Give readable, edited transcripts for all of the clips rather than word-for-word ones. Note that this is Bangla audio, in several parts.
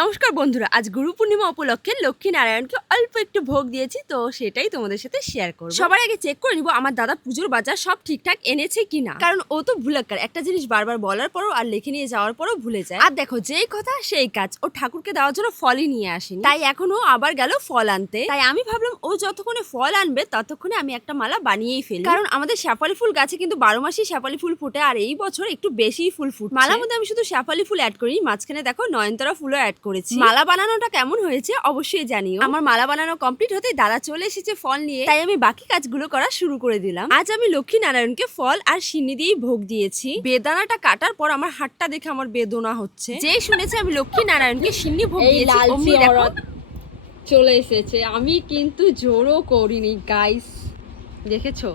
নমস্কার বন্ধুরা, আজ গুরু পূর্ণিমা উপলক্ষে লক্ষ্মী নারায়ণকে অল্প একটু ভোগ দিয়েছি, তো সেটাই তোমাদের সাথে শেয়ার করব। সবার আগে চেক করে নিব আমার দাদা পুজোর বাজার সব ঠিকঠাক এনেছে কিনা, কারণ ও তো ভুলাক্কার, একটা জিনিস বারবার বলার পরও আর লিখে নিয়ে যাওয়ার পরও ভুলে যায়। আর দেখো, যেই কথা সেই কাজ, ও ঠাকুরকে দেওয়ার জন্য ফলই নিয়ে আসেনি, তাই এখন ও আবার গেল ফল আনতে। তাই আমি ভাবলাম ও যতক্ষণে ফল আনবে ততক্ষণে আমি একটা মালা বানিয়েই ফেলি, কারণ আমাদের শেফালি ফুল গাছে কিন্তু 12 মাসই শেফালি ফুল ফুটে, আর এই বছর একটু বেশি ফুল ফুটছে। মালার মধ্যে আমি শুধু শেফালি ফুল অ্যাড করিনি, মাঝখানে দেখো নয়নতারা ফুলও অ্যাড করেছি। মালা বানানোটা কেমন হয়েছে অবশ্যই জানিও। আমার মালা বানানো কমপ্লিট হতে দাদা চলে এসেছে ফল নিয়ে, তাই আমি বাকি কাজগুলো করা শুরু করে দিলাম। আজ আমি লক্ষ্মী নারায়ণকে ফল আর সিন্নি দিয়েই ভোগ দিয়েছি। বেদানাটা কাটার পর আমার হাতটা দেখে আমার বেদনা হচ্ছে। যেই শুনেছে আমি লক্ষ্মী নারায়ণকে সিন্নি ভোগ দিয়েছি, অমনি দেখো চলে এসেছে। আমি কিন্তু জোরও করিনি গাইস, দেখেছো?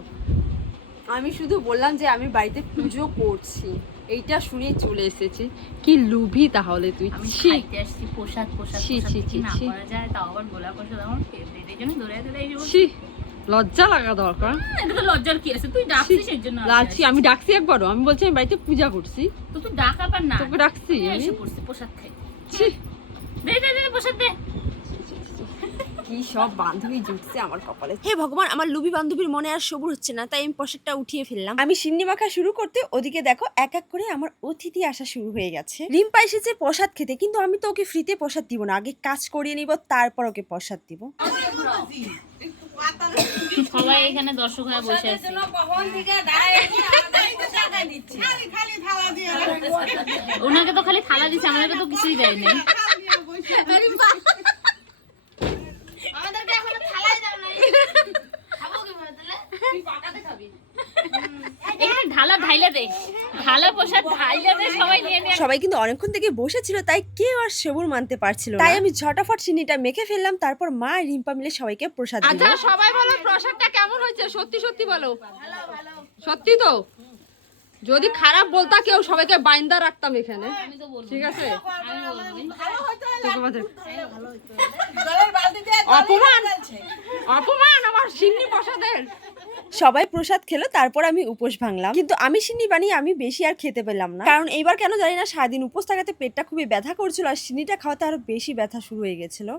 আমি শুধু বললাম যে আমি বাড়িতে পুজো করছি, এইটা শুনে চলে এসেছে। কি লুভি তাহলে তুই! আমি ছি খাইতে আসছি প্রসাদ প্রসাদ ছি প্রসাদ ছি কিছু ছি না ছি করা যায়, তাও আবার গোলা প্রসাদ আমার ফেভারিট, এই জন্য দৌড়ে দৌড়ে এই ছি, লজ্জা লাগা দরকার। এটা তো লজ্জার কি আছে? তুই ডাকছিস এর জন্য লালছি, আমি ডাকছি একবারও? আমি বলছি আমি বাড়িতে পূজা করছি, তো তুই ডাকা পার না, তোকে ডাকছি আমি আমি? এসে পড়ছি প্রসাদ খাই। ছি, দে দে দে প্রসাদ দে। কি সব বান্ধবী জুটছে আমার কপালে। হে ভগবান, আমার লুবি বান্ধবীর মনে আর সবুর হচ্ছে না, তাই আমি প্রসাদটা উঠিয়ে ফেললাম। আমি সিন্নি মাখা শুরু করতে ওদিকে দেখো এক এক করে আমার অতিথি আসা শুরু হয়ে গেছে। রিম্পা এসেছে প্রসাদ খেতে, কিন্তু আমি তো ওকে ফ্রিতে প্রসাদ দিব না, আগে কাজ করিয়ে নিব তারপর ওকে প্রসাদ দিব। সবাই এখানে দর্শক হয়ে বসে আছে। ওনাকে তো খালি থালা দিচ্ছে, আমাদেরকে তো কিছুই দেয় না। এখানে ঢালা ঢাইলা দে, ঢালা প্রসাদ ঢাইলা দে, সবাই নিয়ে নিয়ে। সবাই কিন্তু অনেকক্ষণ থেকে বসেছিল, তাই কেউ আর সবুর মানতে পারছিল না, তাই আমি ঝটাফট সিন্নিটা মেখে ফেললাম। তারপর মা আর রিম্পা মিলে সবাইকে প্রসাদ দিল। আচ্ছা সবাই বলো প্রসাদটা কেমন হয়েছে, সত্যি সত্যি বলো। সত্যি তো? যদি খারাপ বলতা কেউ, সবাইকে বাইন্দা রাখতাম এখানে, ঠিক আছে? অপমান অপমান আমার সিন্নি প্রসাদের। সবাই প্রসাদ খেলো, তারপর আমি উপোস ভাঙলাম, কিন্তু আমি সিন্নি বানিয়ে আমি বেশি আর খেতে পেলাম না, কারণ এইবার কেন জানি না সারাদিন উপোস থাকাতে পেটটা খুবই ব্যথা করছিল, আর সিন্নিটা খাওয়াতে আরো বেশি ব্যথা শুরু হয়ে গেছিল।